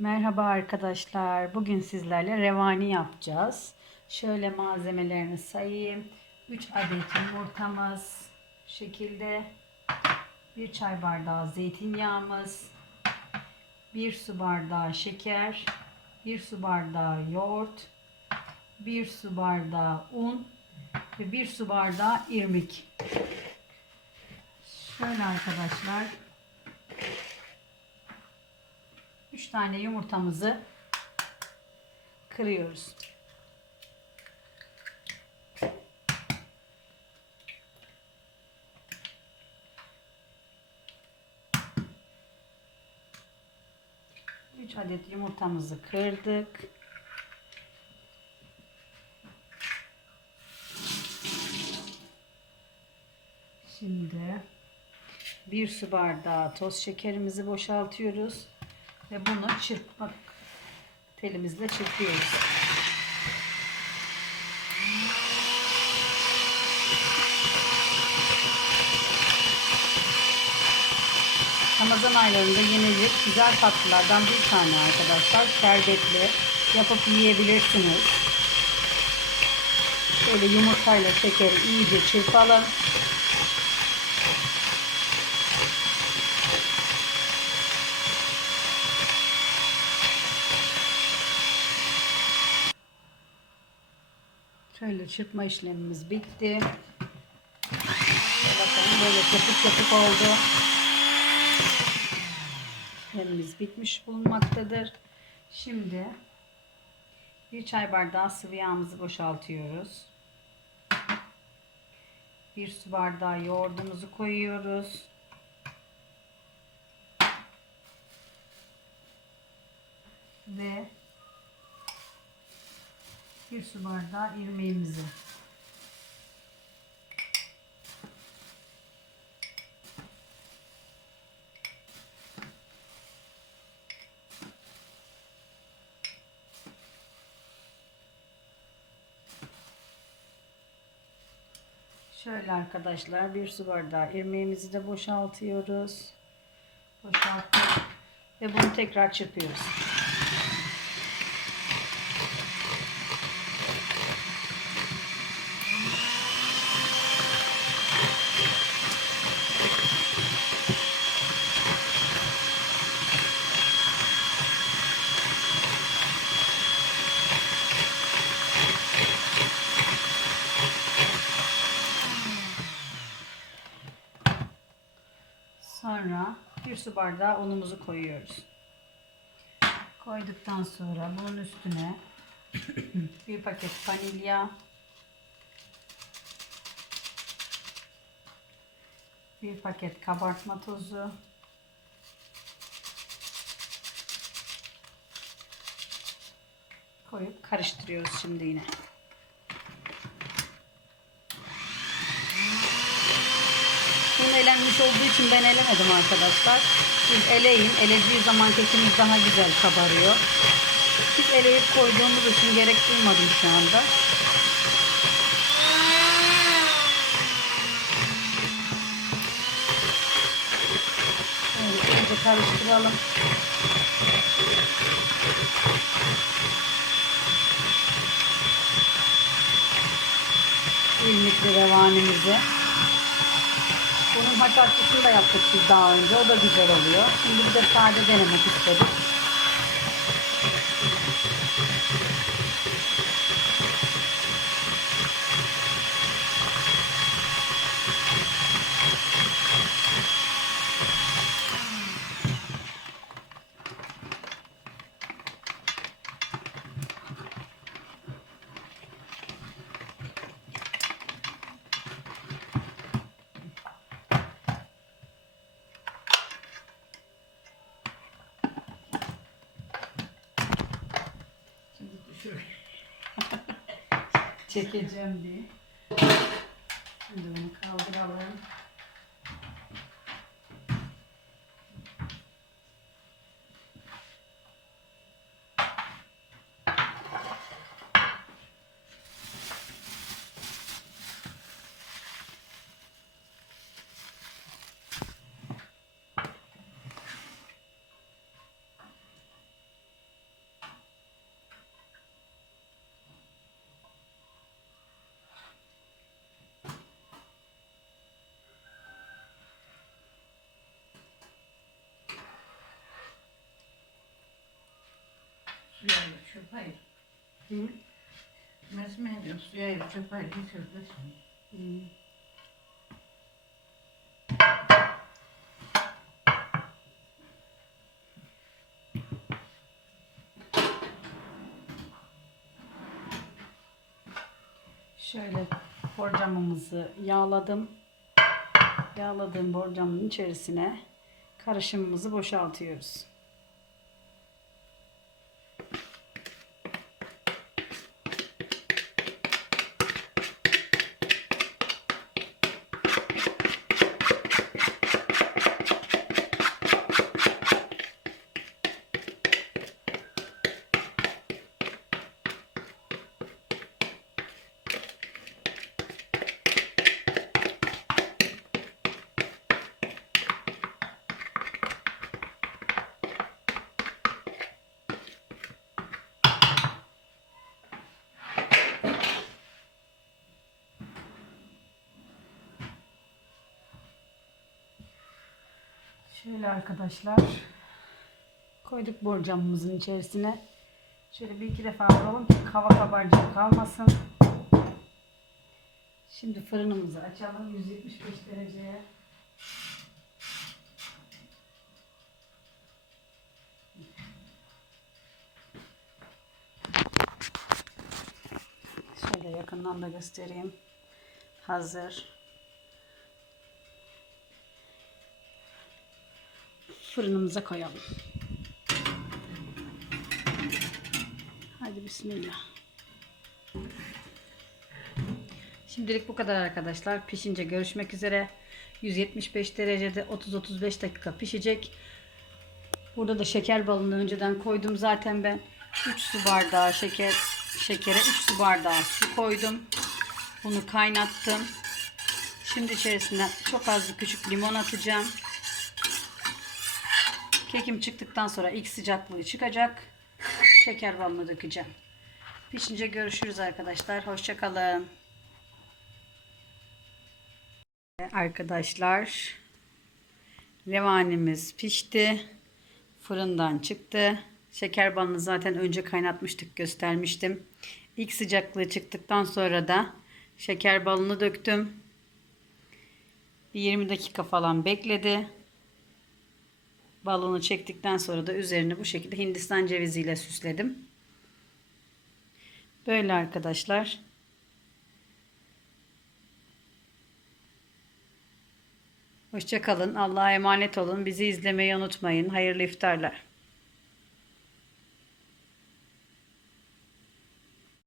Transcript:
Merhaba arkadaşlar. Bugün sizlerle revani yapacağız. Şöyle malzemelerini sayayım. 3 adet yumurtamız, şu şekilde 1 çay bardağı zeytinyağımız, 1 su bardağı şeker, 1 su bardağı yoğurt, 1 su bardağı un ve 1 su bardağı irmik. Şöyle arkadaşlar 3 tane yumurtamızı kırıyoruz. Üç adet yumurtamızı kırdık. Şimdi bir su bardağı toz şekerimizi boşaltıyoruz. Ve bunu çırpmak telimizle çırpıyoruz. Ramazan aylarında yenilecek güzel tatlılardan bir tane arkadaşlar. Şerbetli yapıp yiyebilirsiniz. Şöyle yumurtayla şekeri iyice çırpalım. Şöyle çırpma işlemimiz bitti. Bakalım böyle köpük köpük oldu. İşlemimiz bitmiş bulunmaktadır. Şimdi bir çay bardağı sıvı yağımızı boşaltıyoruz. Bir su bardağı yoğurdumuzu koyuyoruz. Ve bir su bardağı irmiğimizi. Şöyle arkadaşlar bir su bardağı irmiğimizi de boşaltıyoruz. Boşalttık ve bunu tekrar çırpıyoruz. Sonra bir su bardağı unumuzu koyuyoruz. Koyduktan sonra bunun üstüne bir paket vanilya, bir paket kabartma tozu, koyup karıştırıyoruz şimdi yine. Elenmiş olduğu için ben elemedim arkadaşlar. Siz eleyin. Elediği zaman kekimiz daha güzel kabarıyor. Biz eleyip koyduğumuz için gerek duymadım şu anda. Evet, iyice karıştıralım. İrmikli revanimizi. Bunun haşhaşlısını da yaptık biz daha önce. O da güzel oluyor. Şimdi bir de sade denemek istedik. Çekeceğim diye. Şimdi bunu kaldıralım. Hayır. Hı? Mesme diyor suya getirdi. Hı. Şöyle borcamımızı yağladım. Yağladığım borcamın içerisine karışımımızı boşaltıyoruz. Şöyle arkadaşlar koyduk borcamımızın içerisine. Şöyle bir iki defa vuralım ki hava kabarcık kalmasın. Şimdi fırınımızı açalım 175 dereceye. Şöyle yakından da göstereyim. Hazır. Fırınımıza koyalım. Hadi bismillah. Şimdilik bu kadar arkadaşlar. Pişince görüşmek üzere. 175 derecede 30-35 dakika pişecek. Burada da şeker balını önceden koydum zaten ben. 3 su bardağı şeker şekere 3 su bardağı su koydum. Bunu kaynattım. Şimdi içerisine çok az bir küçük limon atacağım. Kekim çıktıktan sonra ilk sıcaklığı çıkacak. Şeker balını dökeceğim. Pişince görüşürüz arkadaşlar. Hoşçakalın. Arkadaşlar revanimiz pişti. Fırından çıktı. Şeker balını zaten önce kaynatmıştık göstermiştim. İlk sıcaklığı çıktıktan sonra da şeker balını döktüm. Bir 20 dakika falan bekledi. Balonu çektikten sonra da üzerine bu şekilde Hindistan ceviziyle süsledim. Böyle arkadaşlar. Hoşça kalın. Allah'a emanet olun. Bizi izlemeyi unutmayın. Hayırlı iftarlar.